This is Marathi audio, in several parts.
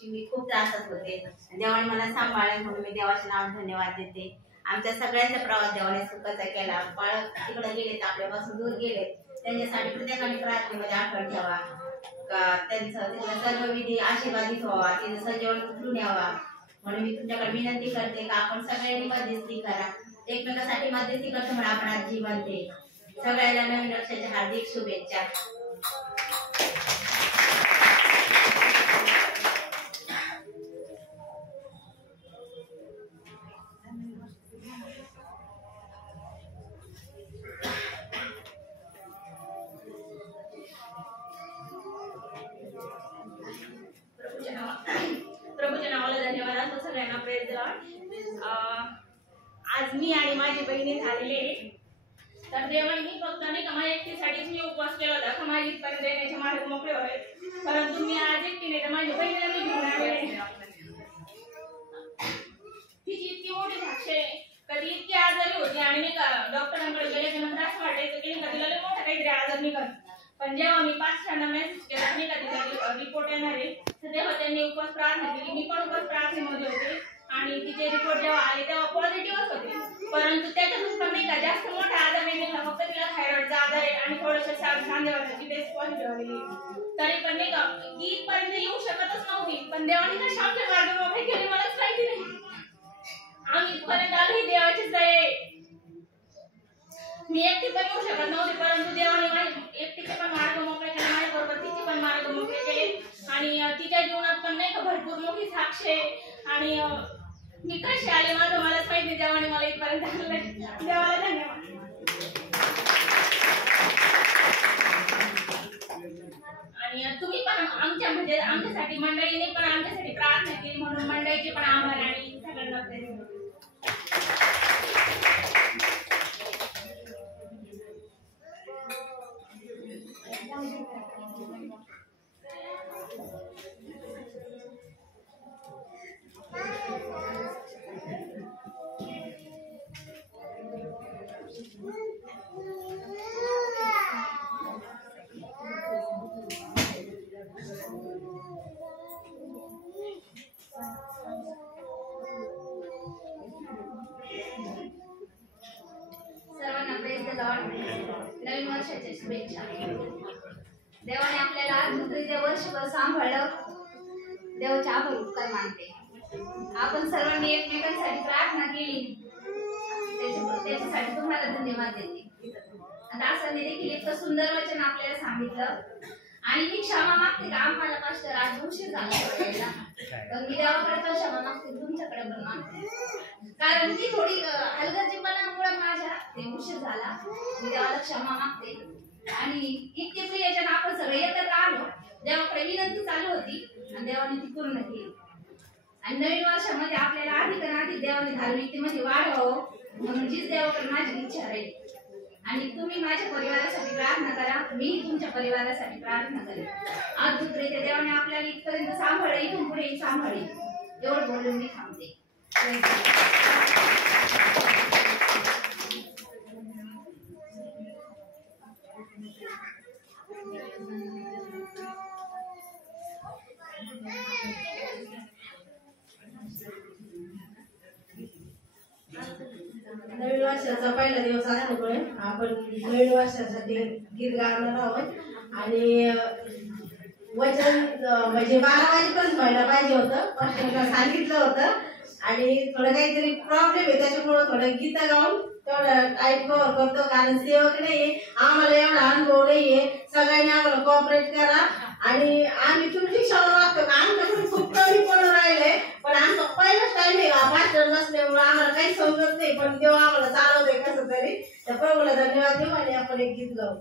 मी खूप त्रासात होते. देवाने मला सांभाळले म्हणून मी देवाचे नाव धन्यवाद देते. आमच्या सगळ्यांचा प्रवास देवाने सुखाचा केला. बाळक तिकडे गेलेत, आपल्यापासून दूर गेलेत, त्यांच्यासाठी प्रत्येकाने प्रार्थनेमध्ये आठवण ठेवा का त्यांचं तिथलं सर्व विधी आशीर्वादित व्हावा, तिथं सजीवन उठून यावा. म्हणून मी तुमच्याकडे विनंती करते का आपण सगळ्यांनी मध्यस्थी करा, एकमेकांसाठी मध्यस्थी करतो म्हणून आपण आज जिवंत. सगळ्यांना नवीन वर्षाच्या हार्दिक शुभेच्छा. प्रभूच्या नावाला धन्यवाद असो सगळ्यांना. Praise the Lord. आज मी आणि माझी बहिणी झालेले तर देवाने फक्त नाही का माझ्या एकटीसाठीच मी उपवास केला होता, माझी इथपर्यंत येण्याचे मार्ग मोकळे होते. परंतु मी आज एकटीने तर माझ्या बहिणीला मी घेऊन आले. तिची इतकी मोठी साक्षी कधी इतकी आजारी होती आणि मी डॉक्टरांकडे गेले नंतर असं वाटायचं की नाही तिला मोठा काहीतरी आजार निघाला. पण जेव्हा मी 5 जणांना मेसेज केला नाही का तिचा रिपोर्ट येणार आहे तर तेव्हा त्यांनी उपवास प्रार्थना केली. मी पण उपवास प्रार्थनेमध्ये होते आणि तिचे रिपोर्ट जेव्हा आले तेव्हा पॉझिटिव्हच होते. परंतु त्याच्यातून पण नाही का जास्त मोठा आजार नाही निघाला, फक्त तिला थायरॉइडचा आजार आहे आणि थोडंसं सांधेवाताची टेस्ट पॉझिटिव्ह आलेली. तरी पण नाही का ती इथपर्यंत येऊ शकतच नव्हती, पण देवाने कशा आमच्या मार्ग मोकळे केले मलाच माहिती नाही. आम्ही इथपर्यंत आलो ही देवाचीच दया आहे. मी एकटी पण येऊ शकत नव्हते, परंतु देवाने माझे एकटीचे पण मार्ग मोकळे केले, माझ्याबरोबर तिचे पण मार्ग मोकळे केले आणि तिच्या जीवनात पण नाही का भरपूर मोठी साक्ष आहे. आणि मी कशी आले माझं मलाच माहिती, देवाने मला इथपर्यंत आणलंय. देवाला धन्यवाद. आणि तुम्ही पण आमच्या म्हणजे आमच्यासाठी मंडळीने पण आमच्यासाठी प्रार्थना केली म्हणून मंडळीचे पण आभार आणि सगळ्यांना धन्यवाद. सर्वांना प्रेज द लॉर्ड. नवीन वर्षाच्या शुभेच्छा. देवाने आपल्याला अद्भुतरित्या वर्षभर सांभाळलं, देवाचे आभार उपकार मानते. आपण सर्वांनी एकमेकांसाठी प्रार्थना केली त्याच्यासाठी तुम्हाला धन्यवाद देते. आता असं देखील इतकं सुंदर वचन आपल्याला सांगितलं आणि मी क्षमा मागते का आम्हाला पास्टर आज उशीर झाला, पण मी देवाकडे पण क्षमा मागते, तुमच्याकडे पण मागते. कारण मी थोडी हलगर्जीपणामुळे माझ्या ते उशीर झाला, मी देवाला क्षमा मागते. आणि इतके प्रियजन आपण सगळे एकत्र आलो, देवाकडे विनंती चालू होती आणि देवाने ती पूर्ण केली. आणि नवीन वर्षामध्ये आपल्याला अधिक आणि अधिक देवाने धार्मिकतेमध्ये वाढवावं म्हणून जीच देवाकडे माझी इच्छा राहील. आणि तुम्ही माझ्या परिवारासाठी प्रार्थना करा, मी तुमच्या परिवारासाठी प्रार्थना करेन. अद्भुतरित्या देवाने आपल्याला इथपर्यंत सांभाळलं, इथून पुढे सांभाळेल. एवढं बोलून मी थांबते. नवीन वर्षाचा पहिला दिवस असल्यामुळे आपण नवीन वर्षासाठी गीत गाणार आहोत आणि वचन म्हणजे 12 वाजेपर्यंत व्हायला पाहिजे होतं, पण सांगितलं होतं आणि थोडं काहीतरी प्रॉब्लेम आहे त्याच्यामुळे थोडं गीत गाऊन तेवढं टाईम कव्हर करतो. कारण सेवक नाहीये, आम्हाला एवढा अनुभव नाहीये, सगळ्यांनी आम्हाला कोऑपरेट करा. आणि आम्ही तुमची क्षमा मागतो का आमच्याकडून खूप कमी पडून राहिले, पण आमचा पहिलाच टाइम आहे मास्टर नसल्यामुळे आम्हाला काही समजत नाही, पण तेव्हा आम्हाला चालवतंय कसं तरी. त्या प्रभूला धन्यवाद देऊ आणि आपण एक गीत गाऊ.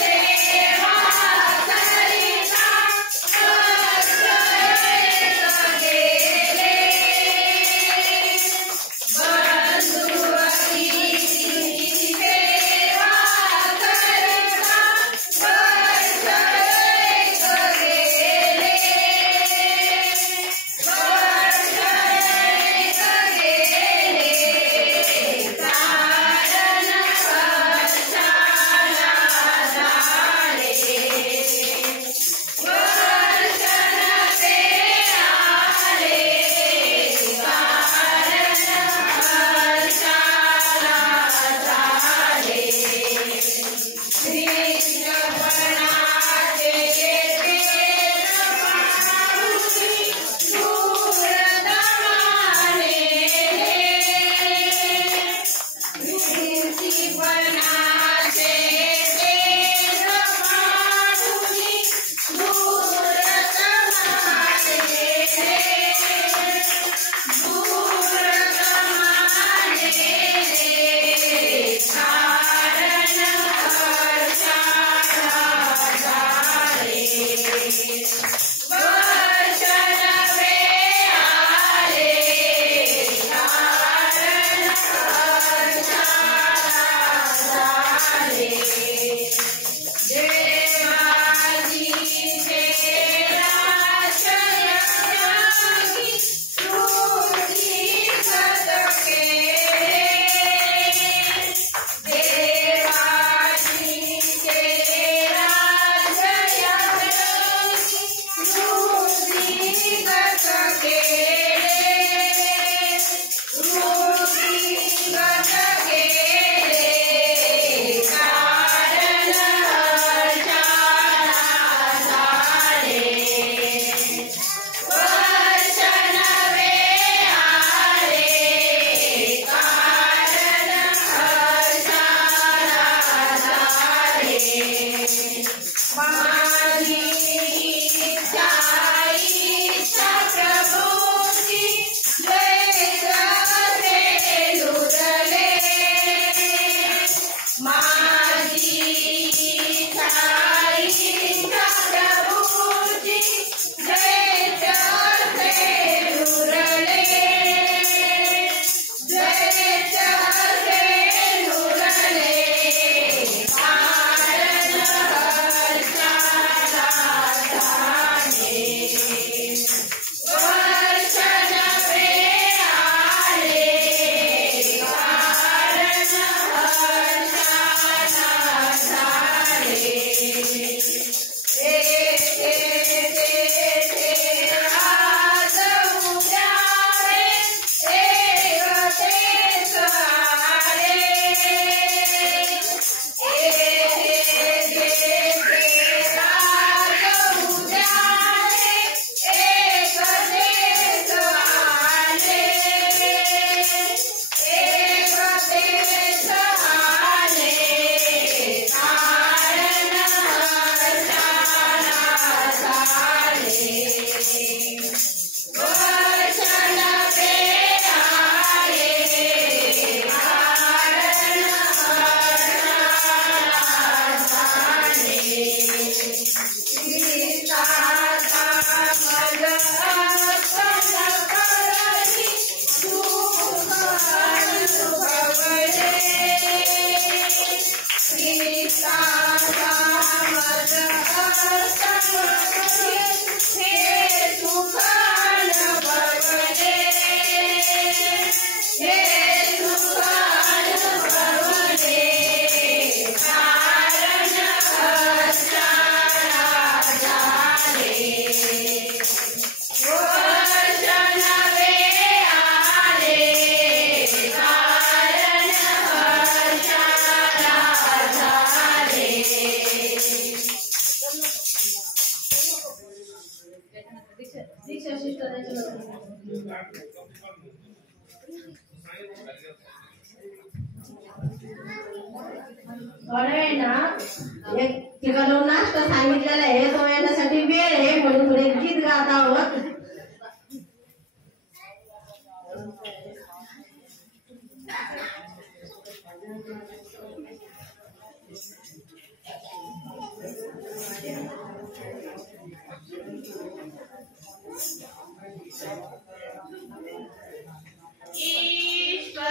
Say एक ठिकाणून नाश्ता सांगितलेला आहे तो येण्यासाठी वेळ आहे म्हणून थोडे गीत गात आहोत.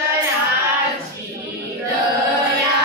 ईश्वराची दया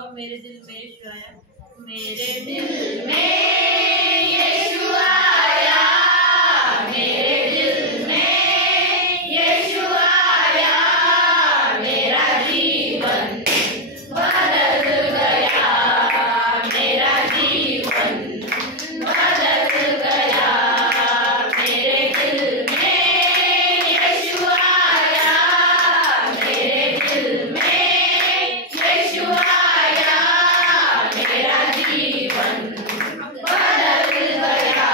गाओ मेरे दिल में यीशु आया, मेरे दिल में यीशु आया, मेरे दिल में यीशु आया, मेरा जीवन बदल गया, मेरा जीवन बदल गया, मेरे दिल में यीशु आया, मेरे दिल में यीशु आया, मेरा जीवन बदल गया।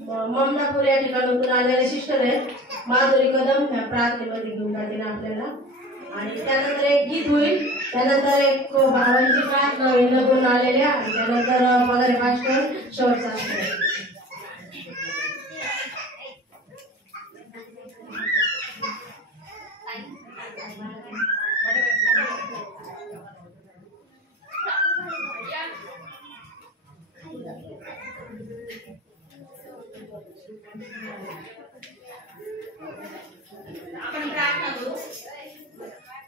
ममनापूर या ठिकाणातून आलेले सिस्टर आहेत माधुरी कदम ह्या प्रार्थनेमध्ये घेऊन जातील आपल्याला आणि त्यानंतर एक गीत होईल त्यानंतर एक भावांची प्रार्थना होईल लगून आलेल्या आणि त्यानंतर वगैरे पास्टर शेवटचा असतो आपण प्रार्थना करू.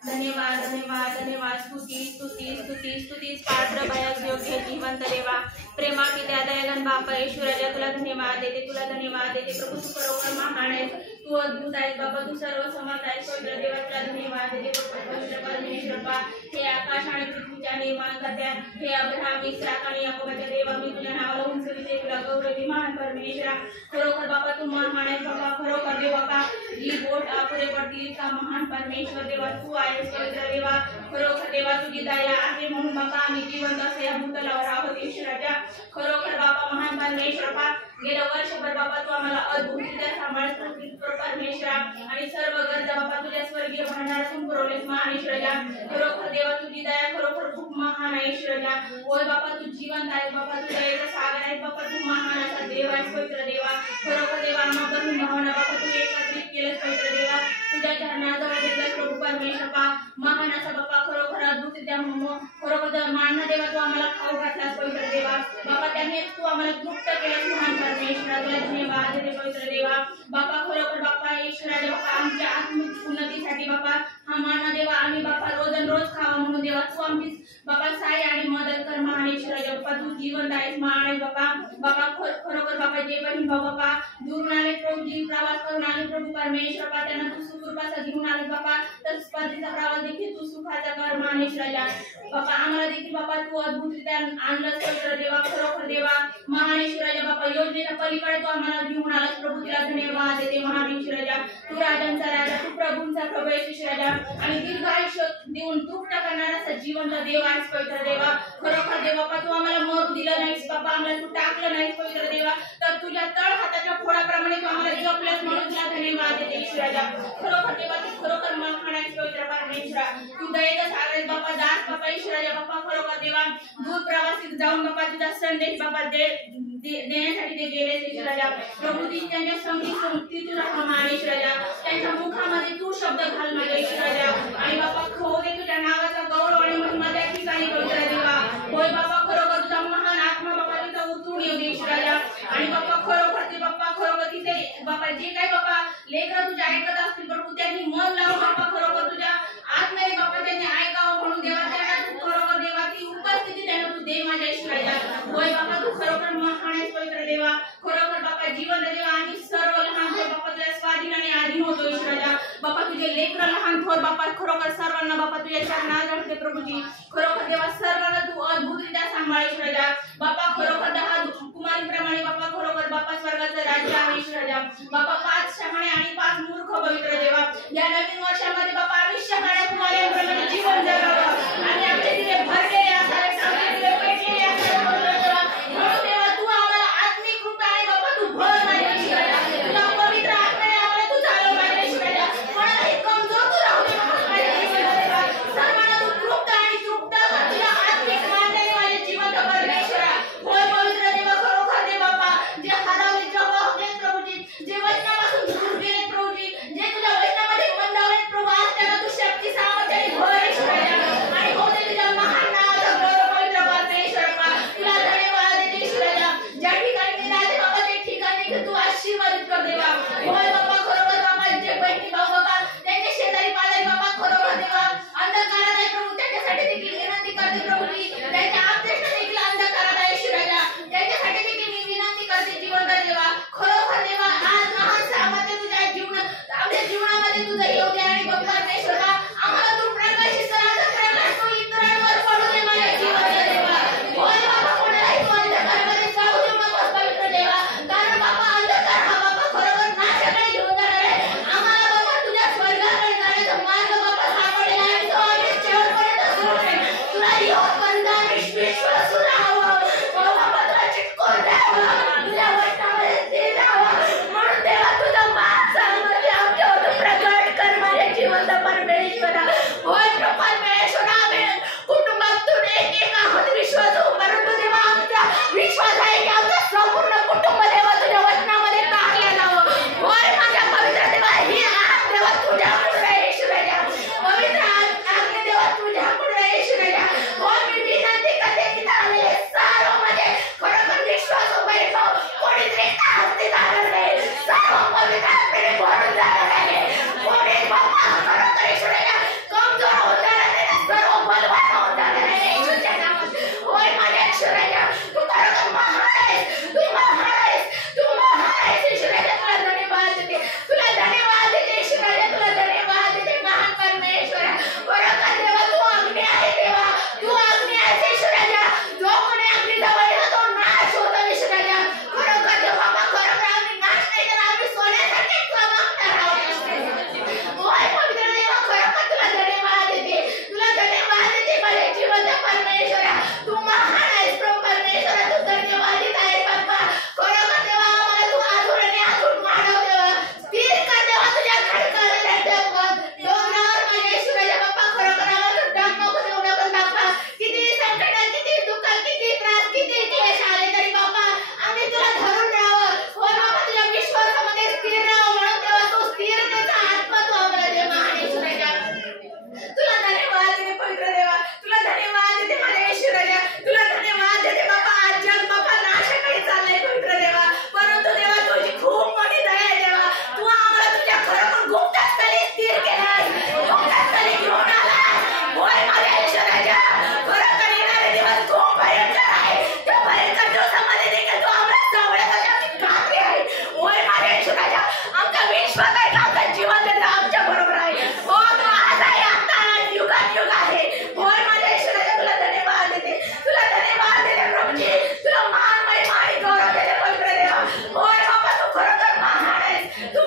धन्यवाद धन्यवाद धन्यवाद स्तुती स्तुती स्तुती स्तुती पात्र भयास योग्य जिवंत देवा प्रेमा पित्या दयागन बापा ईश्वराला तुला धन्यवाद देते तुला धन्यवाद देते प्रभू तू बरोबर महान आहेस तू अद्भुत आहेस बाबा तू सर्व समर्थ आहेस पवित्र देवा तुला धन्यवाद देते पवित्र परमेश्वर बाबा हे आकाश आणि पृथ्वीच्या निर्माण करत्या हे अब्राहम इस्हाक आणि याकोबाच्या देवा मी तुझ्या नावाला उंचविते तुला गौरवी महान परमेश्वरा खरोखर बाबा तू महान आहेस बाबा खरोखर देवा का ही बोट अपुरे पडतील का महान परमेश्वर देवा तू आहेस पवित्र देवा खरोखर देवा तुझी दया आहे म्हणून बाबा आम्ही जिवंत असे या भूतलावर आहोत ईश्वराच्या खरोखर बाबा महान परमेश्वर बाबा गेल्या वर्षभर बाबा तू आम्हाला अद्भुतरित्या सांभाळत परमेश्वरा आणि सर्व गरजा बाबा तुझ्या स्वर्गीय भांडारातून पुरवलेस महान ईश्वराच्या खरोखर देवा तुझी दया खरोखर खूप महान आहे ईश्वराच्या होय बाबा तू जिवंत आहेस बाबा तू दयेचा सागर आहेस बाबा तू महान असा देव आहेस पवित्र देवा खरोखर देवा आम्हाला भावना बाबा तू एकत्रित केलंस पवित्र देवा तुझ्या चरणाजवळ घेतलंस प्रभू परमेश्वर महान असा बाबा खरोखर अद्भुतरित्या खरोखर मानना देवा तू आम्हाला खाऊ घातलास पवित्र देवा बाबा त्याने तू आम्हाला तृप्त केलंस महान परमेश्वरा तुला धन्यवाद देते पवित्र देवा बाबा खरोखर बाप्पा ईश्वराच्या बाप्पा आमच्या आत्मिक उन्नतीसाठी बाप्पा हा माना देवा आम्ही बाप्पा रोज खावा म्हणून देवा तू आमची बाप्पा साय आणि मदत कर महान ईश्वराच्या बाप्पा तू जिवंत आहेस महान आहेस बाप्पा बाप्पा खरोखर बाप्पा जे बहीण बाप्पा दूरून आले प्रभू जी प्रवास करून आले प्रभू परमेश्वर बाप्पा त्यांना तू सुखरूपाचा घेऊन आले बाप्पा तर स्पर्धेचा प्रवास देखील तू सुखाचा कर महान ईश्वराच्या बाप्पा आम्हाला देखील बाप्पा तू अद्भुतरित्या आणलंस पवित्र देवा खरोखर देवा महान ईश्वराच्या बाप्पा योजनेच्या पलीकडे तू आम्हाला घेऊन आलास प्रभू तुला धन्यवाद देते महान ईश्वराच्या तू राजांचा राजा तू प्रभूंचा प्रभू ईश्वराच्या आणि दीर्घ आयुष्य देऊन तृप्त करणारा जिवंत देव आहेस पवित्र देवा खरोखर देवा बाप्पा तू आम्हाला मग दिलं नाहीस बाप्पा आम्हाला तू टाकलं नाहीस पवित्र देवा तर तुझ्या तळ हाताच्या फोडाप्रमाणे तू आम्हाला जपलंस म्हणून तुला धन्यवाद देते ईश्वराच्या खरोखर देवा तू खरोखर महान आहेस पवित्र परमेश्वरा तू दयेचा सागर आहेस बाप्पा दास बाप्पा ईश्वराच्या बाप्पा खरोखर देवा दूर प्रवासीत जाऊन बाप्पा तुझा संदेश बाप्पा देण्यासाठी ते गेले ईश्वराच्या प्रभू त्यांच्या संगीत तुझा महान ईश्वराच्या त्यांच्या मुखामध्ये तू शब्द घाल माझ्या ईश्वराच्या आणि बाप्पा खो दे तुझ्या नावाचा गौरव आणि महिमा त्या ठिकाणी पवित्र देवा होय बाप्पा खरोखर तुझा महान आत्मा बाप्पा तिथं उतरून येऊ दे ईश्वराच्या जिवंत देव आम्ही सर्व लहान थोर बाप्पा तुझ्या स्वाधीनाने आधीन होतो ईश्वराजा बाप्पा तुझे लेकरं लहान थोर बाप्पा खरोखर सर्वांना बाप्पा तुझ्या चरणात घालते प्रभूजी खरोखर देवा सर्वांना तू अद्भुतरित्या सांभाळ ईश्वराजा बाप्पा खरोखर 10 कुमारीप्रमाणे बाप्पा खरोखर बाप्पा स्वर्गाचं राज्य आहे ईश्वराजा बाप्पा 5 शहाणे आणि 5 मूर्ख पवित्र देवा या नवीन वर्षामध्ये बाप्पा आयुष्य काळ्या कुमारीप्रमाणे जीवन जगावं आणि आमचे दिवे भरलेले असावे आमचे दिवे पेटलेले असावे म्हणून देवा तू आम्हाला आत्मिक रूपाने बाप्पा तू भर मारे ईश्वराजा तुला पवित्र आत्म्याने आम्हाला तू चालव मारे ईश्वराजा मला हे कमजोर तू राहू दे माझ्या ईश्वराजा सर्वांना तू तृप्त आणि तृप्त तुला आत्मिक मानण्याने माझे जिवंत परमेश्वरा होय पवित्र देवा खरोखर दे बाप्पा जे हरवले जेव्हा होते प्रभूजी जे वचनापासून दूर गेले प्रभूजी जे तुझ्या वचनामध्ये मंदावले प्रभू आज त्यांना तू शक्ती सामर्थ्याने भर ईश्वराजा आणि होते तुझ्या महान नावाचा गौरव पवित्र परमेश्वरा तुला धन्यवाद देते ईश्वराजा ज्या ठिकाणी मी राहते बाबा ते ठिकाणी तू आशीर्वादित कर देवा होय बाबा खरोखर बाबा जे बहिणी भाऊ बाबा त्यांचे शेजारी पाजारी बाबा खरोखर देवा अंधकारात आहे प्रभू त्यांच्यासाठी देखील विनंती करते प्रभूजी त्यांच्या आपदेष्ट देखील अंधकारात आहे ईश्वराजा त्यांच्यासाठी देखील मी विनंती करते जिवंत देवा खरोखर देवा आज महान सामर्थ्य तुझ्या जीवनात आपल्या जीवनामध्ये तुझं येऊ दे आणि बाप्पा परमेश्वरा आम्हाला तू प्रकाशित कर आता प्रकाश तू इतरांवर पडू दे माझ्या जीवनात देवा होय बाबा कोणालाही तू अंधकारामध्ये जाऊ देऊ नकोस पवित्र देवा कारण बाबा अंधकार हा बाबा खरोखर नाशाकडे घेऊन जाणार आहे आम्हाला बाबा तुझ्या स्वर्गाकडे जाण्याचा मार्ग बाबा सापडलेला आहे तो आम्ही शेवटपर्यंत सोडू तुला येऊपर्यंत आम्ही विश्वास राहावं बाबा तुला चिटकून द्यावं तुझ्या वचनामध्ये स्थिर राहावं म्हणून देवा तुझा मान सामर्थ्य आमच्यावर प्रकट कर माझ्या जिवंत परमेश्वरा होय परमेश्वरा आम्ही कुटुंबातून एक आहोत विश्वास परंतु देवा आमचा विश्वास आहे की आमचं संपूर्ण कुटुंब देवा तुझ्या वचनामध्ये टाकलं जावं होय माझ्या पवित्र देवा ही आग देवा तुझ्या पुढे ईश्वराजा पवित्र आग देवा तुझ्या पुढे ईश्वराजा होय मी विनंती करते की आम्ही सर्व मध्ये खरोखर विश्वास उभे कोणी तरी आस्ती जाणार नाही सर्व पवित्र आत्म्याने भरून जाणार आहे कोणी बाबा खरोखर ईश्वराजा कमजोर होत जाणार नाही सर्व बलवान होत जाणार आहे येशूच्या नावात होय माझ्या ईश्वराजा तू खरोखर महान आहेस तू महान आहेस तू महान आहेस ईश्वराजा तुला धन्यवाद देते ईश्वराजा तुला धन्यवाद देते महान परमेश्वरा खरोखर देवा तू अग्नी आहे देवा तू अग्नी आहेस ईश्वराजा जो कोणी अग्नी जवळ येतो तो नाश होतो ईश्वराजा खरोखर देवा बाबा खरोखर आम्ही नाश नाही तर आम्ही सोन्यासारखे चमकणार आहोत होय पवित्र देवा खरोखर तुला धन्यवाद देते माझे जिवंत परमेश्वरा तू महान आहेस प्रभू परमेश्वरा तू धन्यवादित आहेस बाप्पा खरोखर देवा आम्हाला तू अजून मानव देवा स्थिर कर देवा तुझ्या खडकाला डोंगरावर माझ्या ईश्वराच्या बाप्पा खरोखर आम्हाला तू डाग नको देऊ नकोस बाप्पा किती संकट किती दुःख किती त्रास किती क्लेश आले तरी बाप्पा आम्ही तुला धरून राहावं होय बाबा तुझ्या विश्वासामध्ये स्थिर राहावं म्हणून देवा तू स्थिरतेचा आत्मा तू आम्हाला दे महान ईश्वराच्या तुला धन्यवाद देते पवित्र देवा तुला धन्यवाद देते माझ्या ईश्वराच्या तुला धन्यवाद देते बाबा आज जग बाबा नाशाकडे चाललंय पवित्र देवा परंतु देवा तुझी खूप मोठी दया आहे देवा तू आम्हाला तुझ्या खरोखर गुप्तस्थळी स्थिर केलास गुप्तस्थळी घेऊन आलास होय माझ्या ईश्वराच्या खरोखर येणारे दिवस खूप भयंकर आहे त्या भयंकर दिवसामध्ये देखील तू आम्हाला सावळ्यासाठी आमची खात्री आहे होय माझ्या ईश्वराच्या आमचा विश्वास आहे की आमचा जीवन आमच्या बरोबर आहे हो तू आज आहे आता युगात युग आहे होय माझ्या ईश्वराच्या तुला धन्यवाद देते प्रभूजी तुला मान महिमा आणि गौरव देते पवित्र देवा होय बाबा तू खरोखर महान आहेस तू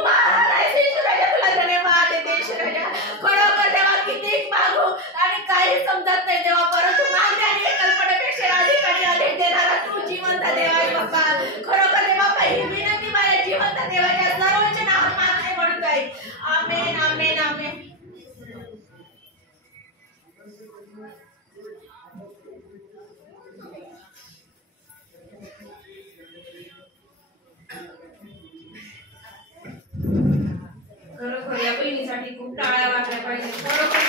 महान आहेस ईश्वराच्या तुला धन्यवाद देते ईश्वराच्या खरोखर देवा किती मागू आणि काही समजत नाही देवा परंतु मागण्या आणि कल्पनेपेक्षा अधिक देणारा तू जिवंत देवा आहे बाप्पा खरोखर देवा ही विनंती माझ्या जिवंत देवाच्या सर्वोच्च नावात मागणे म्हणून आहे आमेन आमेन आमेन खरोखर या बहिणीसाठी खूप टाळ्या वाजल्या पाहिजे खरोखर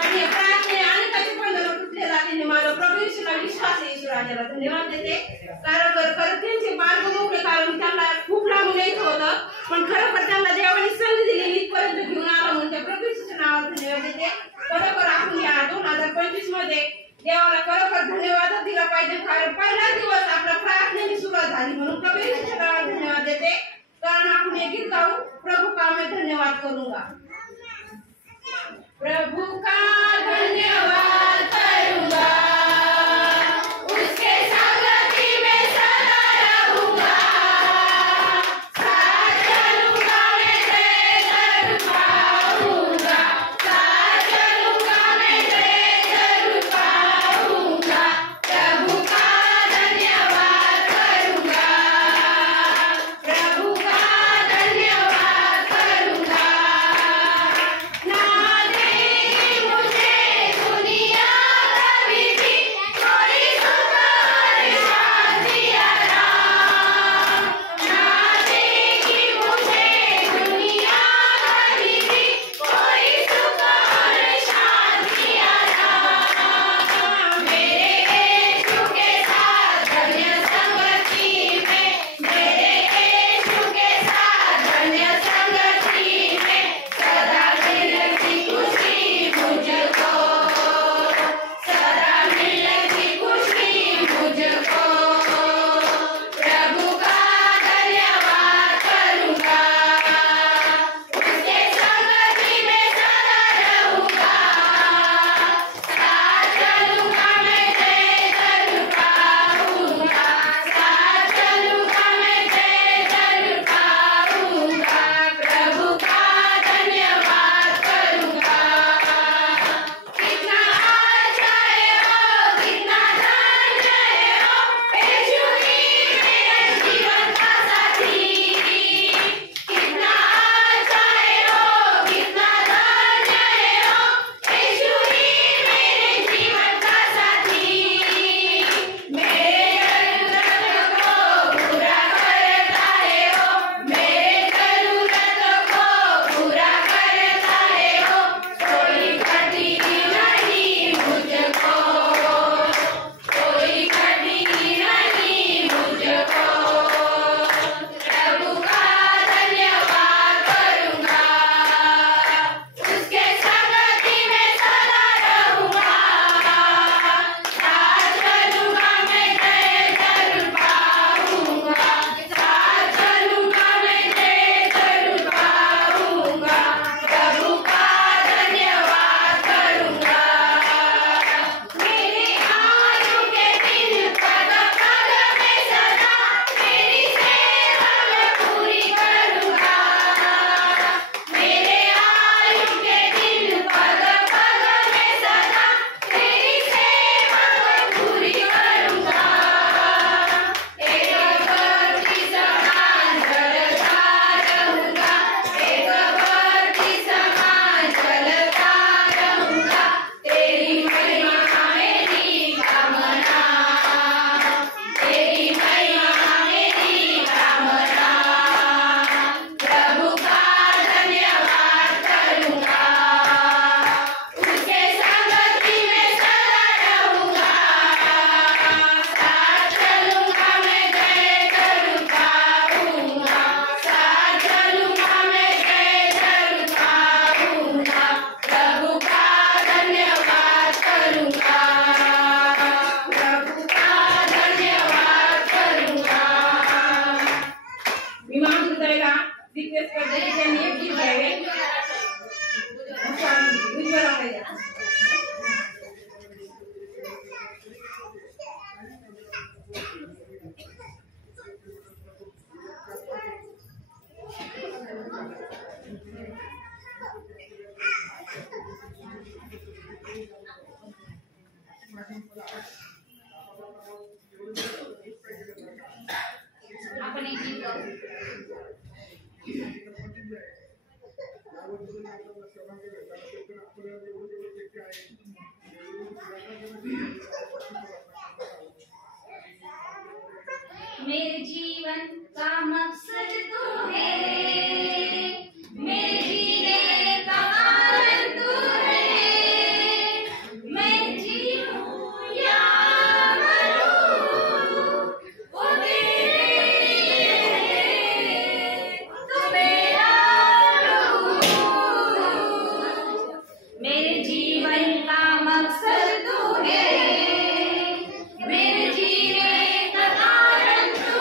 आणि या प्रार्थने आणि काही पण कुठल्या जातीने माझा प्रभू येशूला विश्वास आहे ईश्वराला धन्यवाद देते खरोखर त्यांचे मार्ग मोकळे कारण त्यांना खूप लांबून यायचं होतं पण खरोखर त्यांना देवाने संधी दिली इथपर्यंत घेऊन आला म्हणून त्या प्रभू येशूच्या नावात धन्यवाद देते खरोखर आपण या 2025 मध्ये देवाला खरोखर धन्यवाद दिला पाहिजे कारण पहिला सुरुवात झाली म्हणून प्रभू येशूच्या नावात धन्यवाद देते. कारण आपण एक गीत गाऊ, प्रभु का मैं धन्यवाद करूंगा. प्रभु का धन्यवाद करूंगा, उसके संगति में सदा रहूंगा. साथ चलूंगा मैं जरूर पाऊंगा, साथ चलूंगा मैं जरूर पाऊंगा. प्रभु का धन्यवाद करूंगा, प्रभु का धन्यवाद करूंगा. ना देगी मुझे दुनिया कभी भी कोई सुख और शांति आराम. ना देगी मुझे दुनिया कभी भी कोई सुख और शांति आराम. मेरे यीशु के साथ धन्य संगति में, मेरे यीशु के साथ धन्य संगति में सदा मिलती खुशी मुझको, सदा मिलती खुशी मुझको. प्रभु का धन्यवाद करूंगा, उसके संगति में सदा रहूंगा. साथ चलूंगा मैं जरूर पाऊंगा, साथ चलूंगा मैं जरूर पाऊंगा. प्रभु का धन्यवाद करूंगा. कितना अच्छा है हो, कितना धन्य है हो, यीशु ही मेरे जीवन का साथी. कितना अच्छा है हो, कितना धन्य है हो, यीशु ही मेरे जीवन का साथी. मेरे जरूरत को पूरा करता है हो, मेरे जरूरत को पूरा करता है हो. कोई कमी नहीं मुझको, कोई कमी नहीं मुझको. प्रभु का धन्यवाद करूंगा, उसके संगति में सदा रहूंगा. साथ चलूंगा मैं जरूर पाऊंगा, साथ चलूंगा मैं जरूर पाऊंगा. प्रभु का धन्यवाद करूंगा. मेरे आयु के दिन पग पग में सदा मेरी सेवा मैं पूरी करूंगा. मेरे आयु के दिन पग पग में सदा मेरी सेवा मैं पूरी करूंगा. एक भक्ति समान चलता रहूंगा, एक भक्ति समान चलता रहूंगा. तेरी महिमा मेरी कामना, तेरी महिमा मेरी कामना. प्रभु का धन्यवाद करूंगा, उसके संगति में सदा रहूंगा. साथ चलूंगा मैं जरूर पाऊंगा, साथ चलूंगा मैं जरूर पाऊंगा. प्रभु का धन्यवाद करूंगा, प्रभु का धन्यवाद करूंगा. मी माणूसला रिक्वेस्ट करते की त्यांनी एक गीत गावे. उज्ज्वला पाहिजे. आपण एक गीत गाऊ. मेरे जीवन का मकसद तू है, मेरे जीने का कारण तू है. मैं जीऊं या मरूं वो तेरे लिए, तू मेरा प्रभु. मेरे जीवन का मकसद तू है, मेरे जीने का कारण तू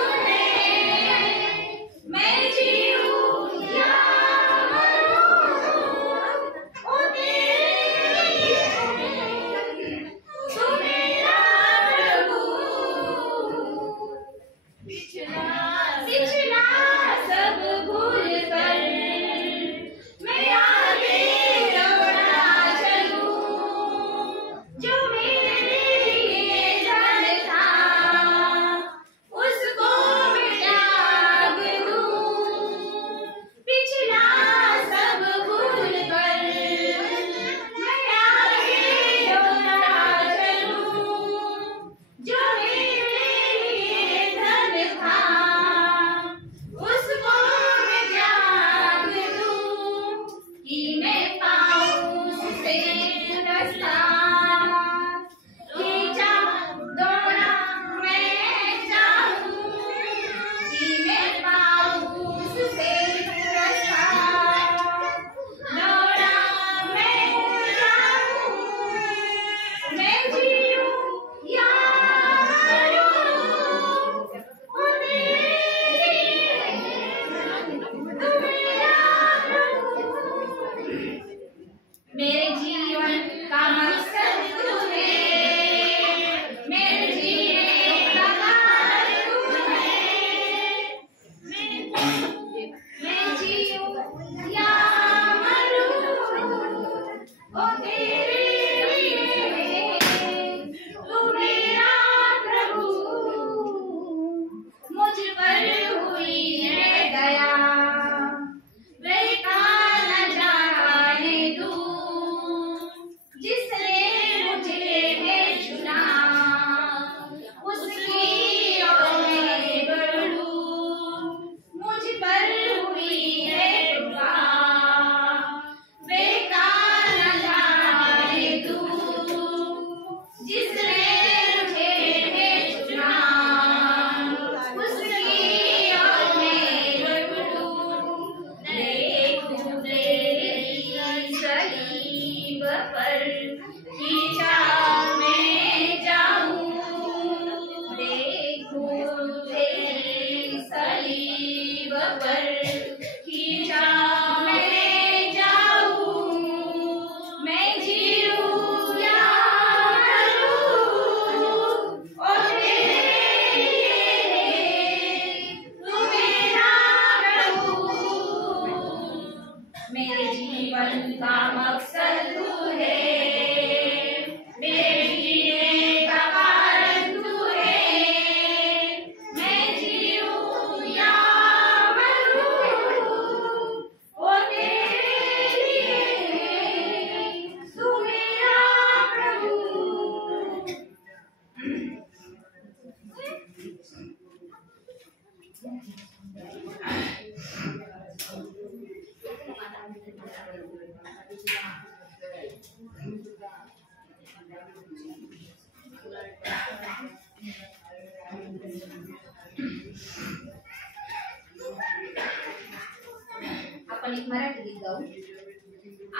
आपण एक मराठी गीत गाऊ.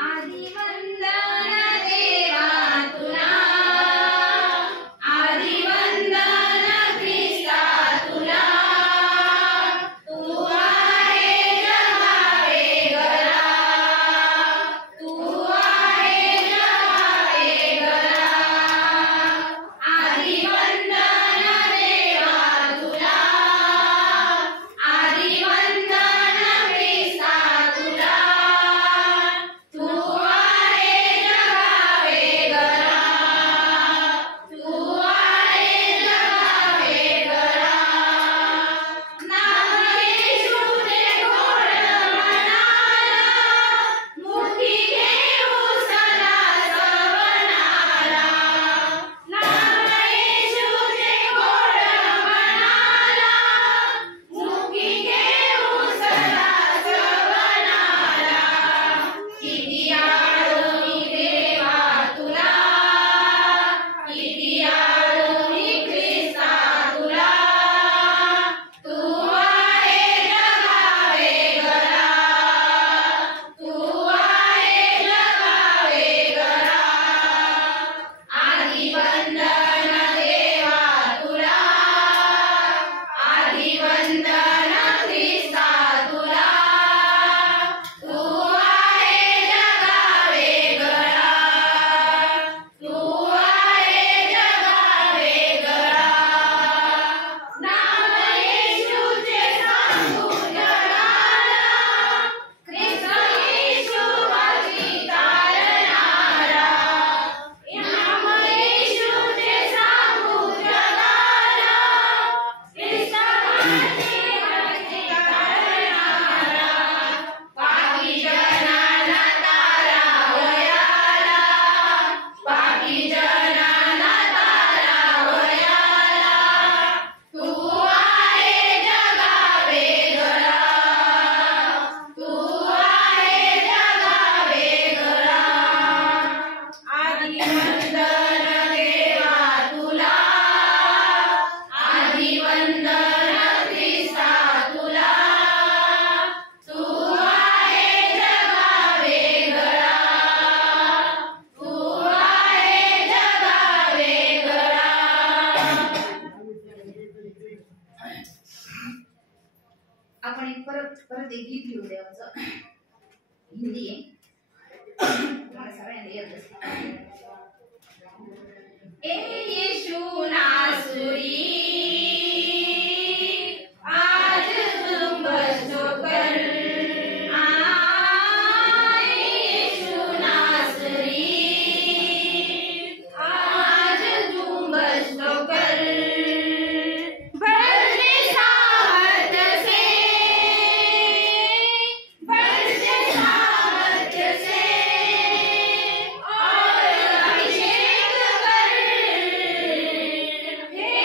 आदि वंदन देवा तुला, आदि वंदन ख्रिस्ता तुला, तू आहे जगा वेगळा, तू आहे जगा वेगळा. आदि वंदन देवा तुला, आदि वंदन ख्रिस्ता तुला, तू आहे जगा वेगळा, तू आहे जगा वेगळा. नाम येशूचे गोड म्हणाला, मुठी घेऊ सदा सवनाला. नाम येशूचे गोड म्हणाला, मुठी घेऊ सदा सवनाला. किती आळोनी देवा तुला, किती आळोनी ख्रिस्ता तुला, तू आहे जगा वेगळा, तू आहे जगा वेगळा. आदि वंदन देवा तुला, आदि वंदन ख्रिस्ता तुला, तू आहे जगा वेगळा, तू आहे जगा वेगळा. नाम येशूचे सांगू जगाला, ख्रिस्त येशू वाची तारणारा. नाम येशूचे सांगू जगाला, ख्रिस्त वाची तारणारा. पापी जनाला तारा वयाला, पापी जनाला तारा वयाला. तू आहे जगा वेगळा, तू आहे जगा वेगळा. आदि वंदन देवा तुला, आदि वंदन ख्रिस्ता तुला, तू आहे जगा वेगळा, तू आहे जगा वेगळा. आपण एक परत एक गीत घेऊ देवाचं. हिंदी आहे, तुम्हाला सगळ्यांना येत असेल. ए यीशु नासरी, आज तुम बसो कर. यीशु नासरी, आज तुम बसो कर. बढ़ते सामर्थ्य से, बढ़ते सामर्थ्य से, और अभिषेक कर. हे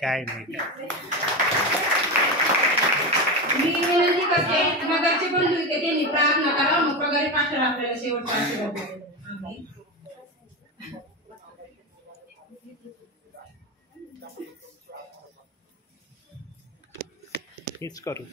काय नाही मी विनंती करते मगरचे बंधू की त्यांनी प्रार्थना करा मग पगारी पाठवा आपल्याला शेवटचा आशीर्वाद देतील. आम्ही हेच करू.